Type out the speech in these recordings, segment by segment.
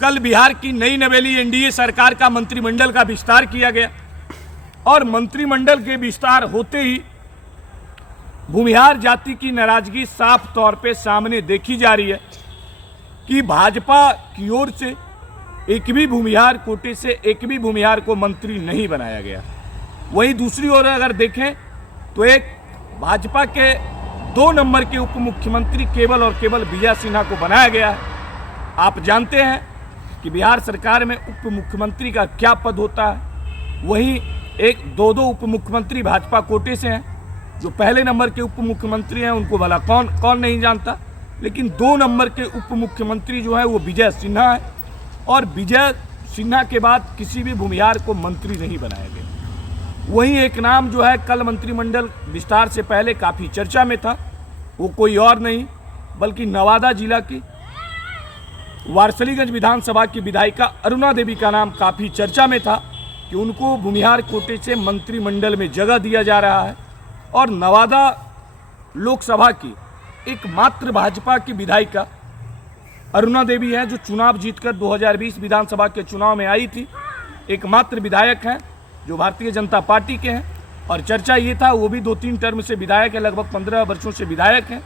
कल बिहार की नई नवेली एनडीए सरकार का मंत्रिमंडल का विस्तार किया गया और मंत्रिमंडल के विस्तार होते ही भूमिहार जाति की नाराजगी साफ तौर पे सामने देखी जा रही है कि भाजपा की ओर से एक भी भूमिहार कोटे से एक भी भूमिहार को मंत्री नहीं बनाया गया। वहीं दूसरी ओर अगर देखें तो एक भाजपा के 2 नंबर के उप मुख्यमंत्री केवल और केवल विजय सिन्हा को बनाया गया है। आप जानते हैं कि बिहार सरकार में उप मुख्यमंत्री का क्या पद होता है। वहीं एक 2 उप मुख्यमंत्री भाजपा कोटे से हैं। जो पहले नंबर के उप मुख्यमंत्री हैं उनको भला कौन नहीं जानता, लेकिन 2 नंबर के उप मुख्यमंत्री जो है वो विजय सिन्हा है और विजय सिन्हा के बाद किसी भी भूमिहार को मंत्री नहीं बनाया गया। वहीं एक नाम जो है कल मंत्रिमंडल विस्तार से पहले काफ़ी चर्चा में था, वो कोई और नहीं बल्कि नवादा जिला की वारसलीगंज विधानसभा की विधायिका अरुणा देवी का नाम काफ़ी चर्चा में था कि उनको भूमिहार कोटे से मंत्रिमंडल में जगह दिया जा रहा है। और नवादा लोकसभा की एकमात्र भाजपा की विधायिका अरुणा देवी है जो चुनाव जीतकर 2020 विधानसभा के चुनाव में आई थी। एकमात्र विधायक हैं जो भारतीय जनता पार्टी के हैं और चर्चा ये था वो भी 2-3 टर्म से विधायक है, लगभग 15 वर्षों से विधायक हैं।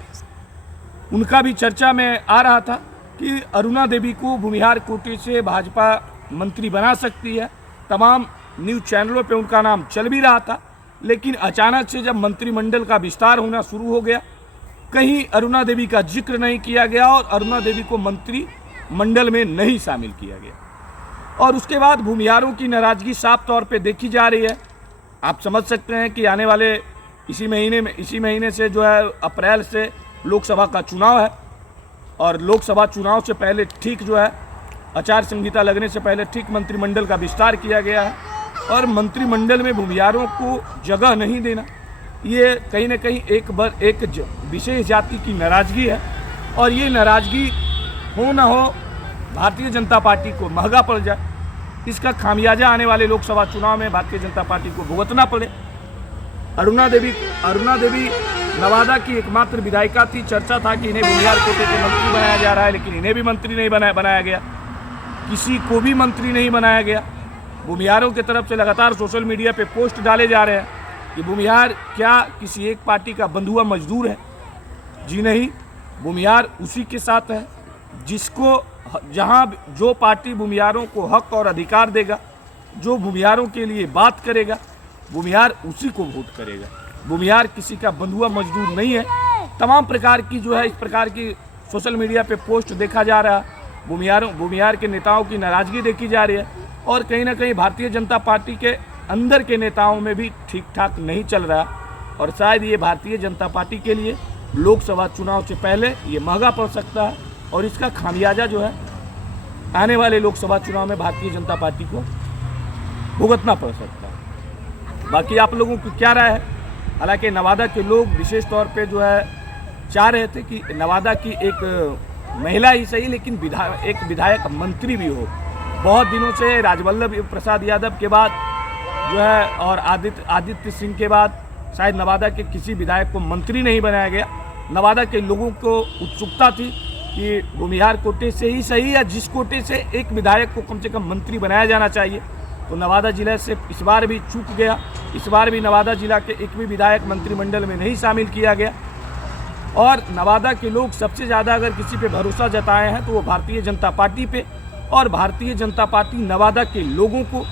उनका भी चर्चा में आ रहा था कि अरुणा देवी को भूमिहार कोटे से भाजपा मंत्री बना सकती है। तमाम न्यूज़ चैनलों पे उनका नाम चल भी रहा था, लेकिन अचानक से जब मंत्रिमंडल का विस्तार होना शुरू हो गया कहीं अरुणा देवी का जिक्र नहीं किया गया और अरुणा देवी को मंत्रिमंडल में नहीं शामिल किया गया। और उसके बाद भूमिहारों की नाराजगी साफ तौर पे देखी जा रही है। आप समझ सकते हैं कि आने वाले इसी महीने से जो है अप्रैल से लोकसभा का चुनाव है और लोकसभा चुनाव से पहले ठीक जो है आचार संहिता लगने से पहले ठीक मंत्रिमंडल का विस्तार किया गया है और मंत्रिमंडल में भूमिहारों को जगह नहीं देना ये कहीं ना कहीं एक विशेष जाति की नाराजगी है और ये नाराजगी हो ना हो भारतीय जनता पार्टी को महंगा पड़ जाए। इसका खामियाजा आने वाले लोकसभा चुनाव में भारतीय जनता पार्टी को भुगतना पड़े। अरुणा देवी नवादा की एकमात्र विधायिका थी। चर्चा था कि इन्हें भूमिहार कोटे से मंत्री बनाया जा रहा है, लेकिन इन्हें भी मंत्री नहीं बनाया गया, किसी को भी मंत्री नहीं बनाया गया। भूमिहारों की तरफ से लगातार सोशल मीडिया पे पोस्ट डाले जा रहे हैं कि भूमिहार क्या किसी एक पार्टी का बंधुआ मजदूर है? जी नहीं, भूमिहार उसी के साथ है जिसको जहां जो पार्टी भूमिहारों को हक और अधिकार देगा, जो भूमिहारों के लिए बात करेगा, भूमिहार उसी को वोट करेगा। भूमिहार किसी का बंधुआ मजदूर नहीं है। तमाम प्रकार की जो है इस प्रकार की सोशल मीडिया पे पोस्ट देखा जा रहा है। भूमिहार के नेताओं की नाराजगी देखी जा रही है और कहीं ना कहीं भारतीय जनता पार्टी के अंदर के नेताओं में भी ठीक ठाक नहीं चल रहा और शायद ये भारतीय जनता पार्टी के लिए लोकसभा चुनाव से पहले ये महंगा पड़ सकता है और इसका खामियाजा जो है आने वाले लोकसभा चुनाव में भारतीय जनता पार्टी को भुगतना पड़ सकता है। बाकी आप लोगों की क्या राय है? हालांकि नवादा के लोग विशेष तौर पे जो है चाह रहे थे कि नवादा की एक महिला ही सही लेकिन एक विधायक मंत्री भी हो। बहुत दिनों से राजवल्लभ प्रसाद यादव के बाद जो है और आदित्य सिंह के बाद शायद नवादा के किसी विधायक को मंत्री नहीं बनाया गया। नवादा के लोगों को उत्सुकता थी कि भूमिहार कोटे से ही सही या जिस कोटे से एक विधायक को कम से कम मंत्री बनाया जाना चाहिए, तो नवादा जिला से इस बार भी चूक गया। इस बार भी नवादा जिला के एक भी विधायक मंत्रिमंडल में नहीं शामिल किया गया और नवादा के लोग सबसे ज़्यादा अगर किसी पे भरोसा जताए हैं तो वो भारतीय जनता पार्टी पे और भारतीय जनता पार्टी नवादा के लोगों को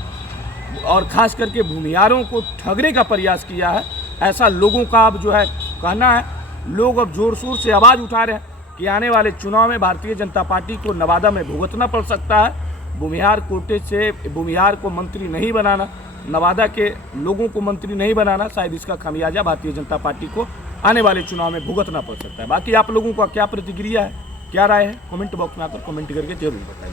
और ख़ास करके भूमिहारों को ठगने का प्रयास किया है, ऐसा लोगों का अब जो है कहना है। लोग अब जोर शोर से आवाज़ उठा रहे हैं कि आने वाले चुनाव में भारतीय जनता पार्टी को नवादा में भुगतना पड़ सकता है। भूमिहार कोटे से भूमिहार को मंत्री नहीं बनाना, नवादा के लोगों को मंत्री नहीं बनाना, शायद इसका खामियाजा भारतीय जनता पार्टी को आने वाले चुनाव में भुगतना पड़ सकता है। बाकी आप लोगों का क्या प्रतिक्रिया है, क्या राय है, कमेंट बॉक्स में आकर कमेंट करके जरूर बताइए।